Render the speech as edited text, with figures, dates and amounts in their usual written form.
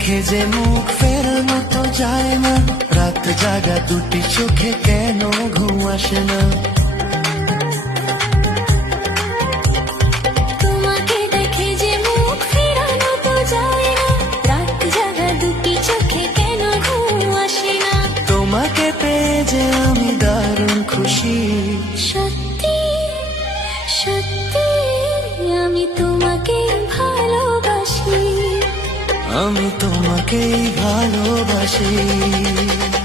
দেখে যে মুখ ফেরানো তো যায় না, রাত জাগা দুটি চোখে কেন ঘুম আসে না। তোমাকে দেখে যে মুখ ফেরানো তো যায় না, রাত জাগা দুটি চোখে কেন ঘুম আসে না। তোমাকে পেয়ে যে আমি দারুণ খুশি, সত্যি সত্যি আমি তোমাকে ভালোবাসি, আমি তোমাকেই ভালোবাসি।